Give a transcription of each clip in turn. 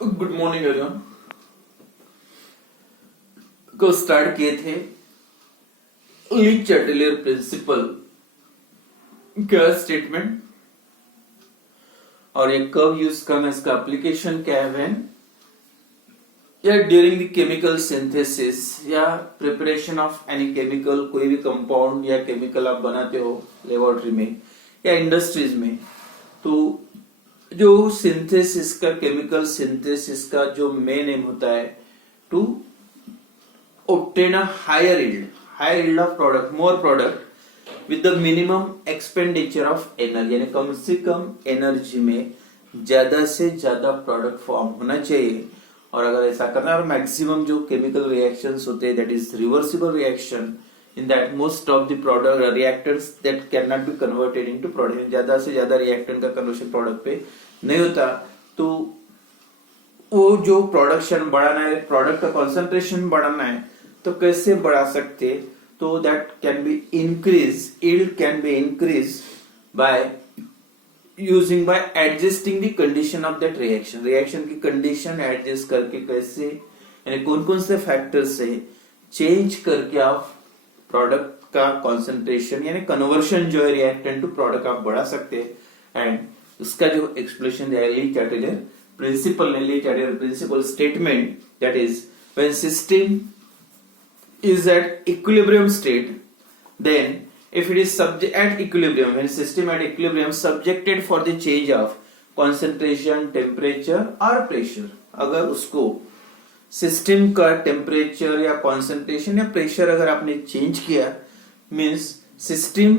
Good morning everyone. को start किए थे ली चैटलियर प्रिंसिपल का स्टेटमेंट, और ये कब यूज करना, इसका एप्लीकेशन क्या है व्हेन या ड्यूरिंग द केमिकल सिंथेसिस या प्रिपरेशन ऑफ एनी केमिकल, कोई भी कंपाउंड या केमिकल आप बनाते हो लेबोरेटरी में या इंडस्ट्रीज में, तो जो सिंथेसिस का, केमिकल सिंथेसिस का जो मेन एम होता है to obtain a higher yield of product, more product with the minimum expenditure of energy, यानी कम से कम एनर्जी में ज्यादा से ज्यादा प्रोडक्ट फॉर्म होना चाहिए। और अगर ऐसा करना है, और मैक्सिमम जो केमिकल रिएक्शंस होते हैं that is reversible reaction, in that most of the product reactants that can not be converted into product, ज्यादा से ज्यादा रिएक्टेंट का कन्वर्शन प्रोडक्ट पे नहीं होता, तो वो जो प्रोडक्शन बढ़ाना है, प्रोडक्ट का कॉन्सेंट्रेशन बढ़ाना है, तो कैसे बढ़ा सकते, तो that can be increase, yield can be increase by using by adjusting the condition of that reaction, reaction की कंडीशन एडजस्ट करके कैसे, यानी कौन कौन से फैक्टर से चेंज करके आप प्रोडक्ट का कॉन्सेंट्रेशन यानी कन्वर्शन जो है रिएक्टेंट टू प्रोडक्ट आप बढ़ा सकते हैं। एंड उसका जो एक्सप्लेनेशन दिया ली चैटलियर प्रिंसिपल ने, ली Chatelier principal statement that is when system is at equilibrium state, then if it is at equilibrium, when system at equilibrium subjected for the change of concentration, temperature or pressure, अगर उसको system का temperature या concentration या pressure अगर आपने change किया, means system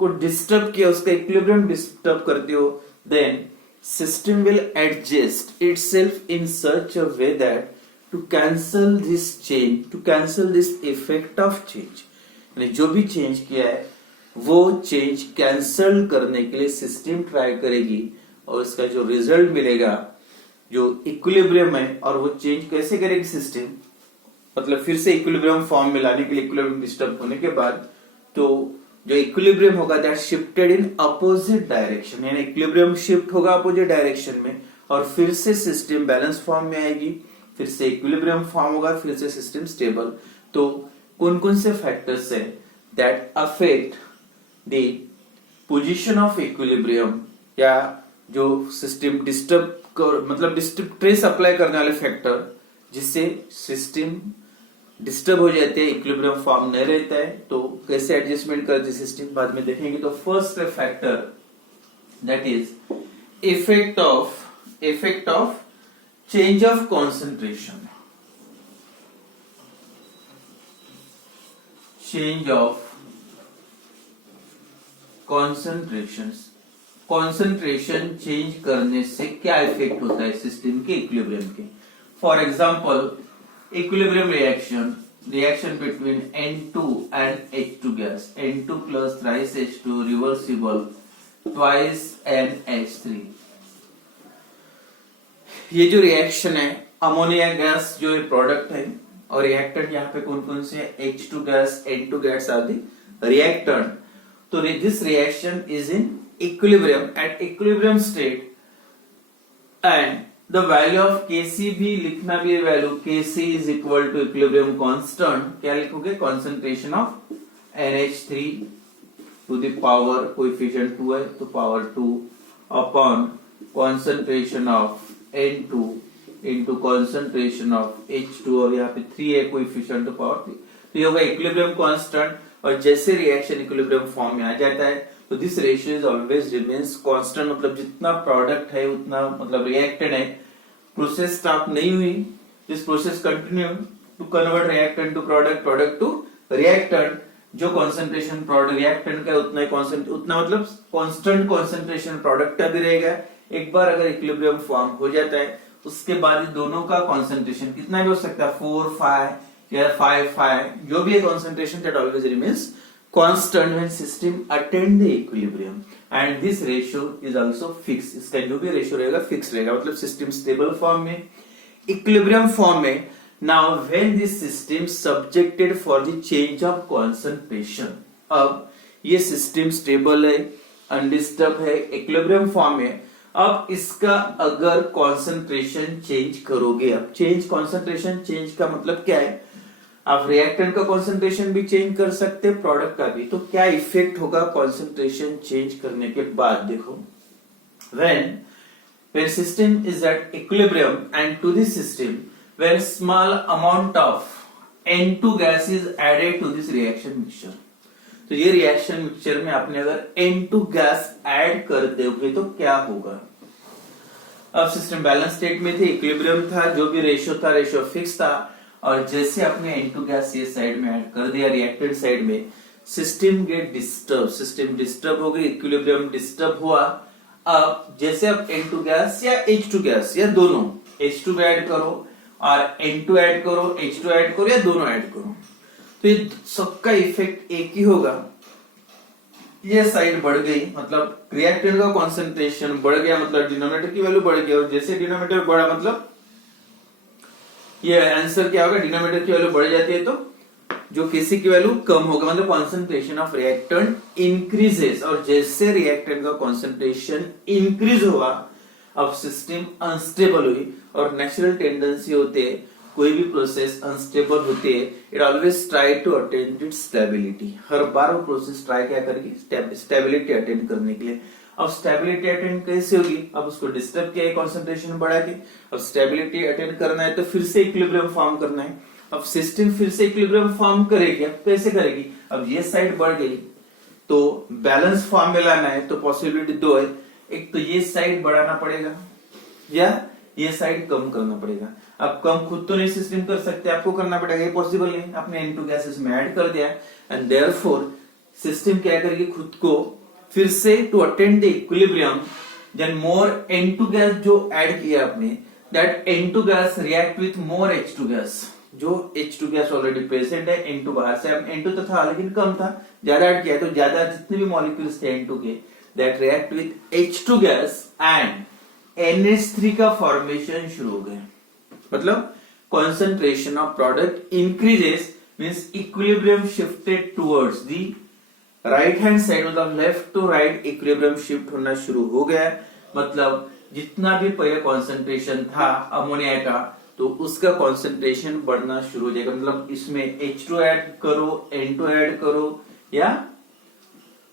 को disturb किया, उसका इक्विलिब्रियम डिस्टर्ब करते हो, then system will adjust itself in such a way that to cancel this change, to cancel this effect of change, यानी जो भी चेंज किया है वो चेंज कैंसल करने के लिए सिस्टम ट्राई करेगी, और उसका जो रिजल्ट मिलेगा जो इक्विलिब्रियम है, और वो चेंज कैसे करेगी सिस्टम, मतलब फिर से इक्विलिब्रियम फॉर्म में लाने के लिए, इक्विलिब्रियम डिस्टर्ब होने के बाद, तो जो इक्विलिब्रियम होगा that shifted in opposite direction, यानी इक्विलिब्रियम शिफ्ट होगा अपोजिट डायरेक्शन में, और फिर से सिस्टम बैलेंस फॉर्म में आएगी, फिर से इक्विलिब्रियम फॉर्म होगा, फिर से सिस्टम स्टेबल। तो कौन कौन से फैक्टर्स है that affect the position of equilibrium, या जो सिस्टम डिस्टर्ब कर, मतलब डिस्टर्ब ट्रेस अप्लाई करने वाले फैक्टर जिससे सिस्टम डिस्टर्ब हो जाते हैं, इक्विलिब्रियम फॉर्म नहीं रहता है, तो कैसे एडजस्टमेंट करते सिस्टम बाद में देखेंगे। तो first factor that is effect of change of concentration, change of concentrations, concentration change करने से क्या इफेक्ट होता है सिस्टम के इक्विलिब्रियम के। For example equilibrium reaction between N2 and H2 gas, N2 plus thrice H2 reversible twice NH3, ये जो reaction है, अमोनिया गैस जो प्रोडक्ट है, और रिएक्टेंट यहाँ पे कौन कौन से, H2 गैस, N2 गैस आदि रिएक्टेंट। तो this reaction is in equilibrium, at equilibrium state, and the value of Kc भी लिखना भी है, value Kc is equal to equilibrium constant, क्या लिखोगे, concentration of NH3 to the power, coefficient 2 है तो power 2 upon concentration of N2 into concentration of H2, और यहाँ पे 3 है कोएफिशिएंट टू पावर 3, तो ये होगा इक्विलिब्रियम कांस्टेंट। और जैसे रिएक्शन इक्विलिब्रियम फॉर्म में आ जाता है, तो this ratio is always remains constant, मतलब जितना प्रोडक्ट है उतना, मतलब रिएक्टेंट है, प्रोसेस स्टॉप नहीं हुई, this process continue to convert reactant to product, product to reactant, जो कॉन्सेंट्रेशन प्रोडक्ट रिएक्टेंट का उतना ही उतना मतलब कांस्टेंट कॉन्सेंट्रेशन प्रोडक्ट का भी रहेगा। एक बार अगर इक्विलिब्रियम फॉर्म हो जाता है, उसके बाद दोनों का कॉन्सेंट्रेशन कितना भी हो सकता है, 4, 5 या 5, 5, जो भी है concentration that always remains constant when system attain the equilibrium, and this ratio is also fix, इसका जो भी रेशियो रहेगा फिक्स रहेगा, मतलब सिस्टम स्टेबल फॉर्म में, इक्विलिब्रियम फॉर्म में। Now when this system subjected for the change of concentration, अब ये सिस्टम स्टेबल है, अनडिस्टर्ब है, इक्विलिब्रियम फॉर्म है, अब इसका अगर कॉन्सेंट्रेशन चेंज करोगे, अब चेंज कॉन्सेंट्रेशन चेंज का मतलब क्या है, आप रिएक्टेंट का कॉन्सेंट्रेशन भी चेंज कर सकते हैं, प्रोडक्ट का भी। तो क्या इफेक्ट होगा कॉन्सेंट्रेशन चेंज करने के बाद, देखो when system is at equilibrium and to this system when small amount of N2 gas is added to this reaction mixture, तो ये रिएक्शन मिक्सचर में आपने अगर N2 गैस ऐड कर दोगे तो क्या होगा। अब सिस्टम बैलेंस स्टेट में थे, इक्विलिब्रियम था, जो भी रेशियो था रेशियो फिक्स था, और जैसे आपने N2 गैस ये साइड में ऐड कर दिया रिएक्टेंट साइड में, system get disturb, system disturb हो गई, इक्विलिब्रियम डिस्टर्ब हुआ। अब जैसे आप N2 गैस या H2 गैस या दोनों, H2 ऐड करो और N2 ऐड करो, H2 ऐड करो या दोनों ऐड करो, तो ये सबका इफेक्ट एक ही होगा। ये साइड बढ़ गई मतलब रिएक्टेंट का कॉन्सेंट्रेशन बढ़ गया, मतलब डिनोमिनेटर की वैल्यू बढ़ गई, और जैसे डिनोमिनेटर बढ़ा मतलब ये आंसर क्या होगा, डिनोमिनेटर की वैल्यू बढ़ जाती है तो जो किसी की वैल्यू कम होगा, मतलब कॉन्सेंट्रेशन ऑफ रिएक्टेंट इंक्रीजेस, और जैसे रिएक्टेंट का कॉन्सेंट्रेशन इंक्रीज हुआ अब सिस्टम अनस्टेबल हुई, और नेचुरल टेंडेंसी होते है कोई भी प्रोसेस अनस्टेबल होती है, it always try to attend its stability, हर बार वो प्रोसेस ट्राई क्या करेगी, स्टेबिलिटी अटेंड करने के लिए। अब स्टेबिलिटी अटेंड कैसे होगी, अब उसको डिस्टर्ब किया है कॉन्सेंट्रेशन बढ़ा के, अब स्टेबिलिटी अटेंड करना है तो फिर से इक्विलिब्रियम फॉर्म करना है। अब सिस्टम फिर से इक्विलिब्रियम फॉर्म करेगी, अब कैसे करेगी, अब ये साइड बढ़ गई तो बैलेंस फॉर्म में लाना है, तो पॉसिबिलिटी दो है, एक तो ये साइड बढ़ाना पड़ेगा या ये साइड कम करना पड़ेगा। अब कम खुद तो नहीं सिस्टम कर सकते, आपको करना पड़ेगा, ये पॉसिबल नहीं, आपने N2 गैसेस में ऐड कर दिया एंड देयरफॉर सिस्टम क्या करेगी, खुद को फिर से to attend the equilibrium then more N2 gas जो ऐड किया आपने, that N2 gas react with more H2 gas, जो H2 गैस ऑलरेडी प्रेजेंट है, N2 बाहर से, अब N2 तो था लेकिन कम था, ज्यादा ऐड किया तो ज्यादा जितने भी मॉलिक्यूल्स थे N2 के that react with H2 gas and NH3 का फॉर्मेशन शुरू हो गया, मतलब concentration of product increases means equilibrium shifted towards the right hand side, मतलब left to right equilibrium shift होना शुरू हो गया, मतलब जितना भी पहले कॉन्सेंट्रेशन था अमोनिया का तो उसका कॉन्सेंट्रेशन बढ़ना शुरू हो जाएगा, मतलब इसमें H2 ऐड करो, N2 ऐड करो या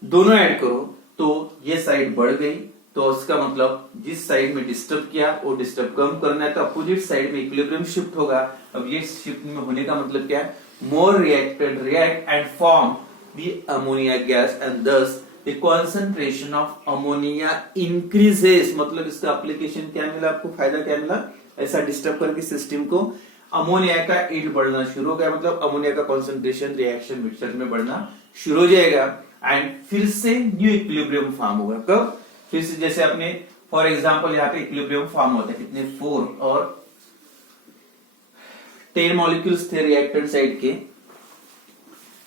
दोनों ऐड करो तो ये साइड बढ़ गई, तो उसका मतलब जिस साइड में डिस्टर्ब किया वो डिस्टर्ब कम करना है, तो अपोजिट साइड में इक्विलिब्रियम शिफ्ट होगा। अब ये शिफ्ट में होने का मतलब क्या है, more reactant react and form the ammonia gas and thus the concentration of ammonia increases, मतलब इसका एप्लीकेशन क्या मिला आपको, फायदा क्या मिला, ऐसा डिस्टर्ब करके सिस्टम को अमोनिया का ईल्ड बढ़ना शुरू हो गया, मतलब अमोनिया का कॉन्सेंट्रेशन रिएक्शन मिक्सचर में बढ़ना शुरू हो जाएगा एंड फिर से न्यू इक्विलिब्रियम फॉर्म होगा। कब, फिर से जैसे आपने फॉर एग्जांपल यहाँ पे इक्विलिब्रियम फॉर्म होता है, कितने 4 और 10 मॉलिक्यूल्स थे रिएक्टेंट साइड के,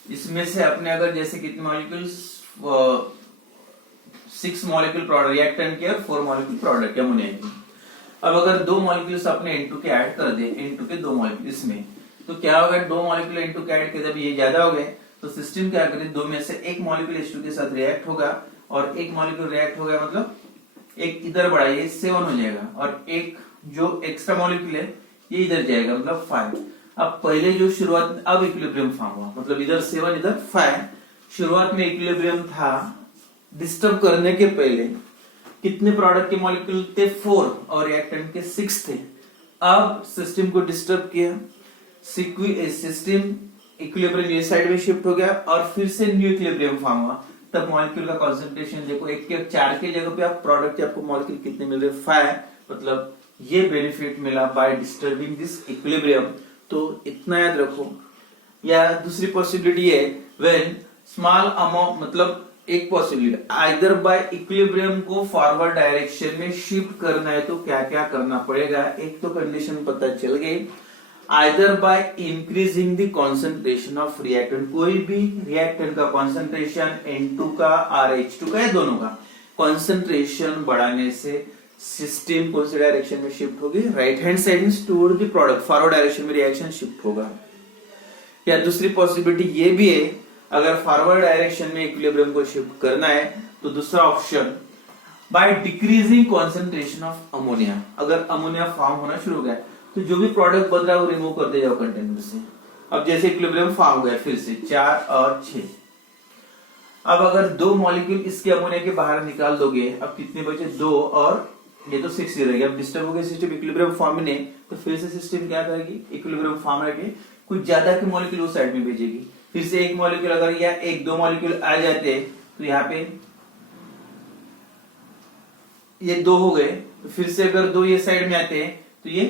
इसमें से आपने अगर जैसे कितने मॉलिक्यूल्स 6 मॉलिक्यूल प्रोडक्ट रिएक्टेंट के और 4 मॉलिक्यूल प्रोडक्ट अमोनिया की। अब अगर 2 मॉलिक्यूल्स आपने N2 के ऐड कर दे, N2 के 2 मॉलिक्यूल इसमें, तो क्या होगा, 2 मॉलिक्यूल N2 के ऐड के जब ये ज्यादा हो गए तो सिस्टम क्या करे, 2 में से एक मॉलिक्यूल H2 के साथ रिएक्ट होगा और एक मॉलिक्यूल रिएक्ट हो गया, मतलब एक इधर बढ़ाइए 7 हो जाएगा, और एक जो एक्स्ट्रा मॉलिक्यूल है ये इधर जाएगा, मतलब 5। अब पहले जो शुरुआत, अब इक्विलिब्रियम फॉर्म हुआ, मतलब इधर 7 इधर 5, शुरुआत में इक्विलिब्रियम था, डिस्टर्ब करने के पहले कितने प्रोडक्ट के मॉलिक्यूल थे, 4 और रिएक्टेंट के 6 थे। अब सिस्टम को डिस्टर्ब किया, सिस्टम इक्विलिब्रियम ये साइड में शिफ्ट हो गया और फिर से न्यू इक्विलिब्रियम फॉर्म हुआ, तब मॉलिक्यूल का कॉन्सेंट्रेशन देखो, 1 के 4 के जगह पे आप प्रोडक्ट के आपको मॉलिक्यूल कितने मिल रहे, 5, मतलब ये बेनिफिट मिला बाय डिस्टर्बिंग दिस इक्विलिब्रियम। तो इतना याद रखो। या दूसरी पॉसिबिलिटी है व्हेन स्मॉल अमाउंट, मतलब एक पॉसिबिलिटी आइदर बाय इक्विलिब्रियम को फॉरवर्ड डायरेक्शन में शिफ्ट करना है तो क्या क्या करना पड़ेगा, एक तो कंडीशन पता चल गई, either by increasing the concentration of reactant, कोई भी रिएक्टेंट का कॉन्सेंट्रेशन N2 का और H2 का या दोनों का कॉन्सेंट्रेशन बढ़ाने से सिस्टम कौन से डायरेक्शन में शिफ्ट होगी, राइट हैंड साइड में toward the product, forward direction में रिएक्शन शिफ्ट होगा। या दूसरी पॉसिबिलिटी ये भी है, अगर फॉरवर्ड डायरेक्शन में इक्विलिब्रियम को शिफ्ट करना है तो दूसरा option buy decreasing concentration of ammonia. अगर अमोनिया फॉर्म होना शुरू हो गया तो जो भी प्रोडक्ट बन रहा है वो रिमूव करते जाओ कंटेनर से। अब जैसे इक्विलिब्रियम फॉर्म हो गया फिर से 4 और 6। अब अगर 2 मॉलिक्यूल इसके अमोनिया के बाहर निकाल दोगे, अब कितने बचे 2 और ये तो 6 ही रहेगा। अब डिस्टर्ब हो गया सिस्टम, इक्विलिब्रियम फॉर्म में नहीं, तो फिर से सिस्टम क्या करेगी, इक्विलिब्रियम फॉर्म रखे कुछ ज्यादा के मॉलिक्यूल उस साइड में भेजेगी। फिर से एक मॉलिक्यूल अगर या 1-2 मॉलिक्यूल आ जाते तो यहाँ पे ये 2 हो गए, तो फिर से अगर 2 ये साइड में आते हैं तो ये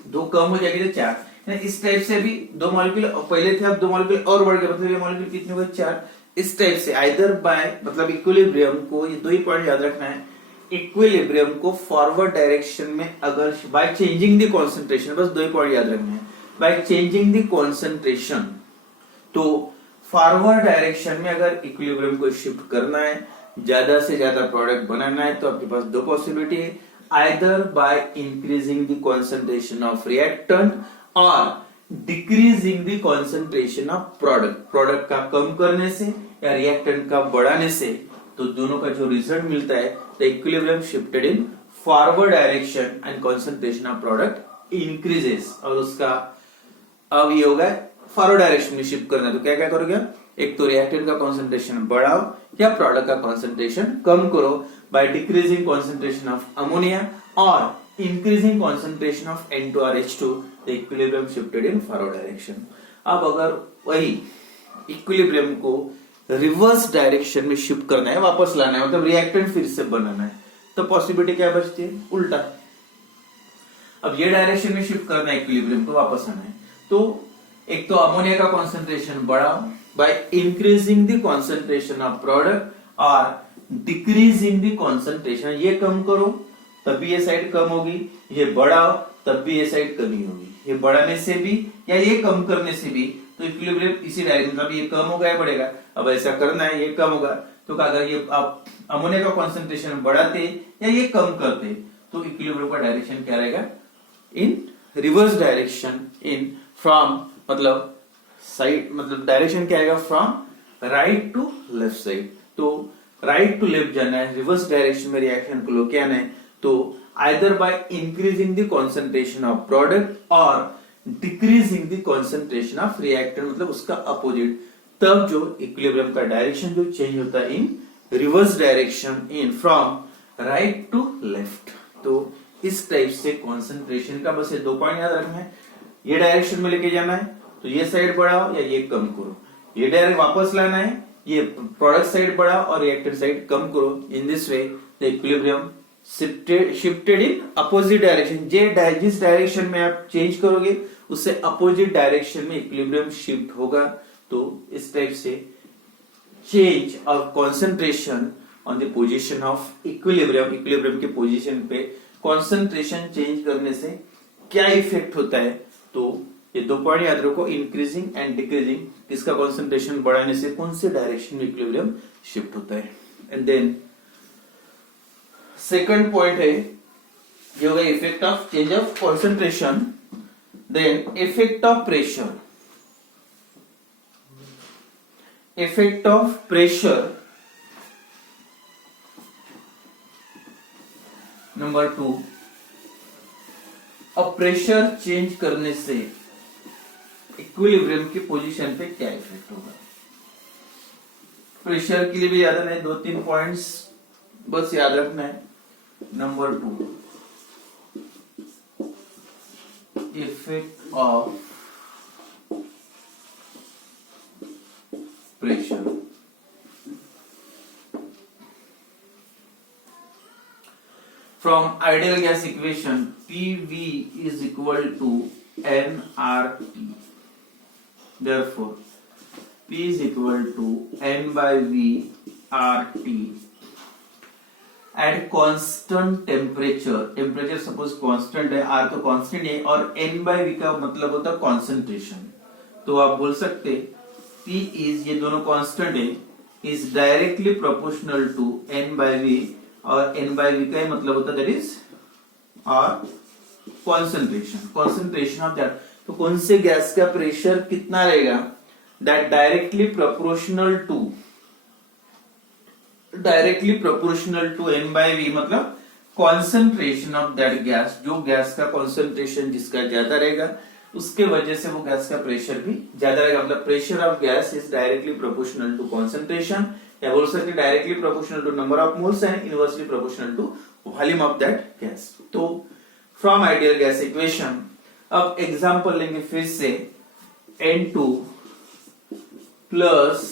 2 कम हो जाएगी तो 4। इस टाइप से भी 2 मॉलिक्यूल पहले थे, अब 2 मॉलिक्यूल और बढ़ गए, मतलब ये मॉलिक्यूल कितने हुए 4। इस टाइप से आइदर बाय मतलब इक्विलिब्रियम को, ये 2 ही पॉइंट याद रखना है, इक्विलिब्रियम को फॉरवर्ड डायरेक्शन में अगर बाय चेंजिंग द कॉन्सेंट्रेशन, बस 2 ही पॉइंट याद रखना है, बाय चेंजिंग द कॉन्सेंट्रेशन, तो फॉरवर्ड डायरेक्शन में अगर इक्विलिब्रियम को शिफ्ट करना है, ज्यादा से ज्यादा प्रोडक्ट बनाना है, तो आपके पास 2 पॉसिबिलिटी है, either by increasing the concentration of reactant और decreasing the concentration of product. Product का कम करने से या रिएक्टेंट का बढ़ाने से, तो दोनों का जो रिजल्ट मिलता है, the equilibrium shifted in forward direction and concentration of product increases. और उसका अब ये होगा फॉरवर्ड डायरेक्शन में शिफ्ट करना है, तो क्या क्या करोगे, एक तो रिएक्टेंट का कॉन्सेंट्रेशन बढ़ाओ या प्रोडक्ट का कॉन्सेंट्रेशन कम करो by decreasing concentration of ammonia और इंक्रीजिंग कॉन्सेंट्रेशन ऑफ N2और H2, the equilibrium shifted in forward direction. अब अगर वही इक्विलिब्रियम को रिवर्स डायरेक्शन में शिफ्ट करना है, वापस लाना है, मतलब रिएक्टेंट फिर से बनाना है, तो पॉसिबिलिटी क्या बचती है, उल्टा। अब ये डायरेक्शन में शिफ्ट करना है इक्विलिब्रियम को, वापस आना है, तो एक तो अमोनिया का कॉन्सेंट्रेशन बढ़ाओ bye increasing the concentration of product और डिक्रीजिंग द कॉन्सेंट्रेशन, ये कम करो तब भी ये साइड कम होगी, ये बढ़ाओ तब भी ये साइड कमी होगी। ये बढ़ाने से भी या ये कम करने से भी, तो इक्विलिब्रियम इसी डायरेक्शन, मतलब ये कम होगा या बढ़ेगा। अब ऐसा करना है, ये कम होगा, तो अगर ये आप अमोनिया का कॉन्सेंट्रेशन बढ़ाते या ये कम करते, तो इक्विलिब्रियम का डायरेक्शन क्या रहेगा, in reverse direction, in from मतलब साइड, मतलब डायरेक्शन क्या आएगा, from right to left side. तो राइट टू लेफ्ट जाना है, रिवर्स डायरेक्शन में रिएक्शन को लेके आना है, तो either by increasing the concentration of product और decreasing the concentration of reactant, मतलब उसका अपोजिट, तब जो इक्विलिब्रियम का डायरेक्शन जो चेंज होता है in reverse direction, in from right to left. तो इस टाइप से कॉन्सेंट्रेशन का बस ये 2 पॉइंट याद रखना है, ये डायरेक्शन में लेके जाना है, तो ये साइड बढ़ाओ या ये कम करो, ये डायरेक्ट वापस लाना है, ये प्रोडक्ट साइड बढ़ाओ और रिएक्टेंट साइड कम करो। In this way the equilibrium shifted in opposite direction, जिस डायरेक्शन में आप चेंज करोगे उससे अपोजिट डायरेक्शन में इक्विलिब्रियम शिफ्ट होगा। तो इस टाइप से चेंज और concentration on the position of equilibrium, equilibrium के पोजीशन पे कॉन्सेंट्रेशन चेंज करने से क्या इफेक्ट होता है, तो ये 2 पॉइंट याद रखो, इंक्रीजिंग एंड डिक्रीजिंग, किसका कॉन्सेंट्रेशन बढ़ाने से कौन से डायरेक्शन में इक्विलिब्रियम शिफ्ट होता है। एंड देन सेकंड पॉइंट है ये होगा effect of change of concentration, then effect of pressure. Effect of pressure number 2, अब प्रेशर चेंज करने से इक्विलिब्रियम की पोजीशन पे क्या इफेक्ट होगा। प्रेशर के लिए भी याद रखना है, 2-3 पॉइंट्स बस याद रखना है। Number 2, effect of pressure. From ideal gas equation, PV is equal to nRT. Therefore, P is equal to N by V RT at constant temperature. Temperature suppose constant है, R तो constant है, और N by V का मतलब होता है concentration. तो आप बोल सकते P is, ये दोनों constant है, is directly proportional to N by V, और N by V का मतलब होता है दैट इज और कॉन्सेंट्रेशन ऑफ दैट। तो कौन से गैस का प्रेशर कितना रहेगा, that directly proportional to directly proportional to n/v, मतलब कॉन्सेंट्रेशन ऑफ दैट गैस, जो गैस का कॉन्सेंट्रेशन जिसका ज्यादा रहेगा उसके वजह से वो गैस का प्रेशर भी ज्यादा रहेगा, मतलब pressure of gas is directly proportional to concentration, या बोल सकते directly proportional to number of moles and inversely proportional to volume of that gas. तो फ्रॉम आइडियल गैस इक्वेशन अब एग्जांपल लेंगे फिर से, N2 plus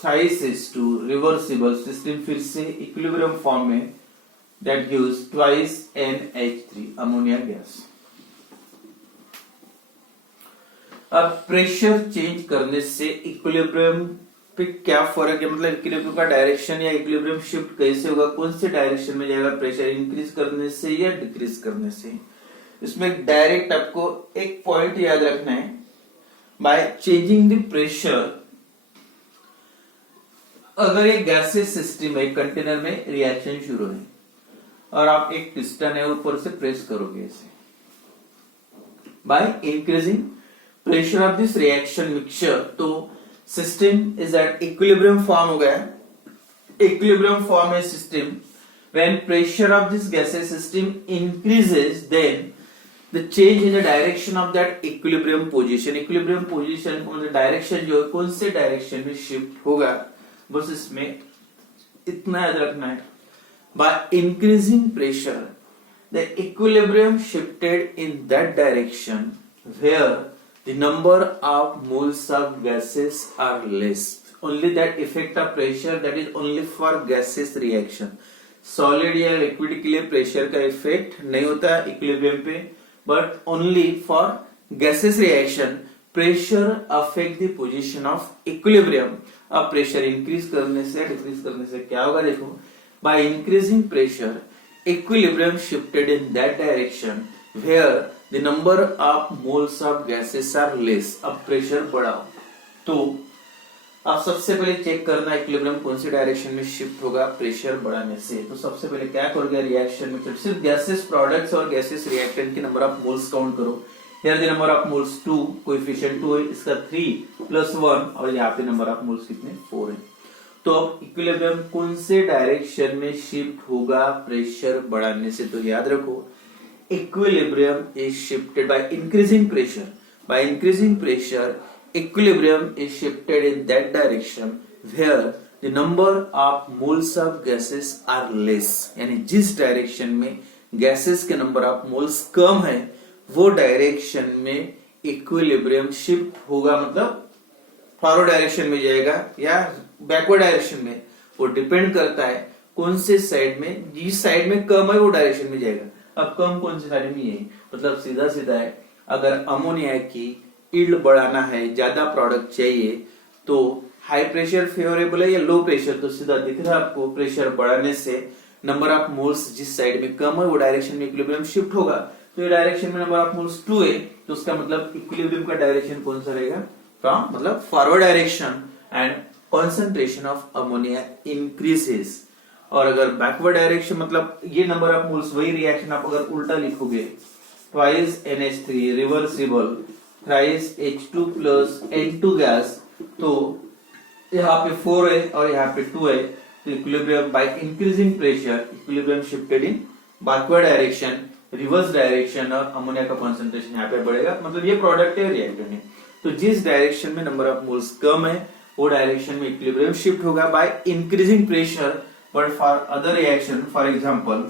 thrice H2 reversible system, फिर से इक्विलिब्रियम फॉर्म में, that gives twice NH3 ammonia gas. अब pressure change करने से इक्विलिब्रियम पे क्या फर्क है, मतलब इक्विलिब्रियम का डायरेक्शन या इक्विलिब्रियम शिफ्ट कैसे होगा, कौन से डायरेक्शन में जाएगा, प्रेशर इंक्रीज करने से या डिक्रीज करने से। इसमें डायरेक्ट आपको एक पॉइंट याद रखना है, बाय चेंजिंग द प्रेशर, अगर एक गैसेस सिस्टम है, कंटेनर में रिएक्शन शुरू है और आप एक पिस्टन है ऊपर से प्रेस करोगे इसे, by increasing pressure of this reaction mixture, तो system is at equilibrium form हो गया। इक्विलिब्रियम फॉर्म है system, when pressure of this gases system increases then the change in the direction of that equilibrium position. Equilibrium position को मतलब direction जो है कौन से डायरेक्शन में शिफ्ट होगा, बस इसमें इतना याद रखना है। By increasing pressure the equilibrium shifted in that direction where the number of moles of gases are less. Only that effect of pressure, that is only for gaseous reaction. Solid या liquid के लिए pressure का effect नहीं होता equilibrium पे, but only for gaseous reaction pressure affect the position of equilibrium. अब pressure increase करने से decrease करने से क्या होगा देखो, by increasing pressure equilibrium shifted in that direction where the number of moles of gases are less. अब pressure बढ़ाओ, तो आप सबसे पहले चेक करना इक्विलिब्रियम कौन सी डायरेक्शन में शिफ्ट होगा प्रेशर बढ़ाने से। तो सबसे पहले क्या करोगे, रिएक्शन में सिर्फ गैसेस प्रोडक्ट्स और गैसेस रिएक्टेंट के नंबर ऑफ मोल्स काउंट करो। Here the number of moles 2, coefficient 2 है, इसका 3 + 1, और यहाँ पे नंबर ऑफ मोल्स कितने 4 है। तो अब इक्विलिब्रियम कौन से डायरेक्शन में शिफ्ट होगा प्रेशर बढ़ाने से, तो याद रखो equilibrium is shifted by increasing pressure. By increasing pressure, equilibrium is shifted in that direction where the number of moles of gases are less. यानी जिस डायरेक्शन में गैसेस के नंबर ऑफ मोल्स कम है वो डायरेक्शन में इक्विलिब्रियम शिफ्ट होगा, मतलब forward direction में जाएगा या बैकवर्ड डायरेक्शन में, वो डिपेंड करता है कौन से साइड में, जिस साइड में कम है वो डायरेक्शन में जाएगा। अब कम कौन सी साइड में है, मतलब सीधा सीधा है, अगर अमोनिया की यील्ड बढ़ाना है, ज्यादा प्रोडक्ट चाहिए, तो हाई प्रेशर फेवरेबल है या लो प्रेशर, तो सीधा दिख रहा है आपको, प्रेशर बढ़ाने से नंबर ऑफ मोल्स जिस साइड में कम है वो डायरेक्शन में इक्विलिब्रियम शिफ्ट होगा। तो ये डायरेक्शन में नंबर ऑफ मोल्स 2 है, तो उसका मतलब इक्विलिब्रियम का डायरेक्शन कौन सा रहेगा, फ्रॉम मतलब forward direction, and concentration of ammonia increases. और अगर बैकवर्ड डायरेक्शन मतलब ये नंबर ऑफ मोल्स, वही रिएक्शन आप अगर उल्टा लिखोगे, twice NH3 reversible thrice H2 plus N2 gas, तो यहाँ पे 4 है और यहाँ पे 2 है, तो equilibrium bye increasing pressure equilibrium shifted इन बैकवर्ड डायरेक्शन, रिवर्स डायरेक्शन, और अमोनिया का कॉन्सेंट्रेशन यहाँ पे बढ़ेगा, मतलब ये प्रोडक्ट है रिएक्टेंट है। तो जिस डायरेक्शन में नंबर ऑफ मोल्स कम है वो डायरेक्शन में इक्विलिब्रियम शिफ्ट होगा bye increasing pressure. But for other reaction, for example,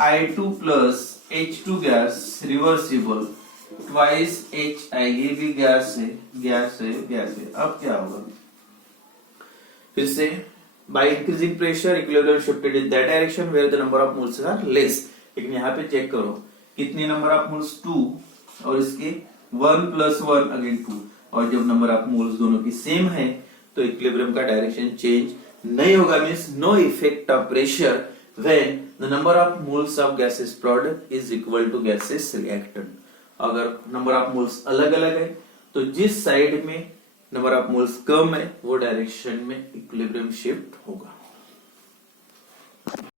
I2 plus H2 gas reversible twice HI, ये भी गैस है। अब क्या होगा, फिर से by increasing pressure equilibrium shifted in that direction where the number of moles are less। लेकिन यहाँ पे चेक करो कितने नंबर ऑफ मोल्स 2 और इसके 1 + 1 अगेन 2, और जब नंबर ऑफ मोल्स दोनों की सेम है तो इक्विलिब्रियम का डायरेक्शन चेंज नहीं होगा, means no effect of pressure when the number of moles of gases product is equal to gases reactant. अगर नंबर ऑफ मोल्स अलग अलग है तो जिस साइड में नंबर ऑफ मोल्स कम है वो डायरेक्शन में इक्विलिब्रियम शिफ्ट होगा।